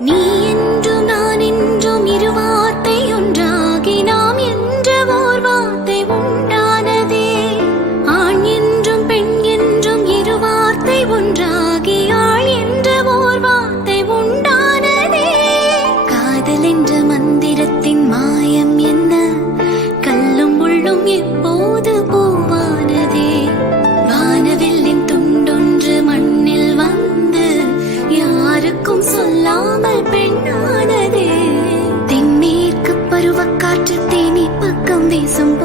நீ என்றும் நான் என்றும் இரு வார்த்தை ஒன்றாகி நாம் என்ற ஓர் வார்த்தை உண்டானதே. ஆண் என்றும் பெண் என்றும் இரு வார்த்தை ஒன்றாகி ஆள் என்ற ஓர் வார்த்தை உண்டானதே. காதல் என்ற மந்திரத்தின் மாயம் என்ன? கல்லும் முள்ளும் எப்போது பூவானதே. வானவில்லின் துண்டொன்று மண்ணில் வந்து யாருக்கும் சொல்லாமல் பெண்ணானதே. தென்மேற்கு பருவக்காற்று தேனி பக்கம் வீசும்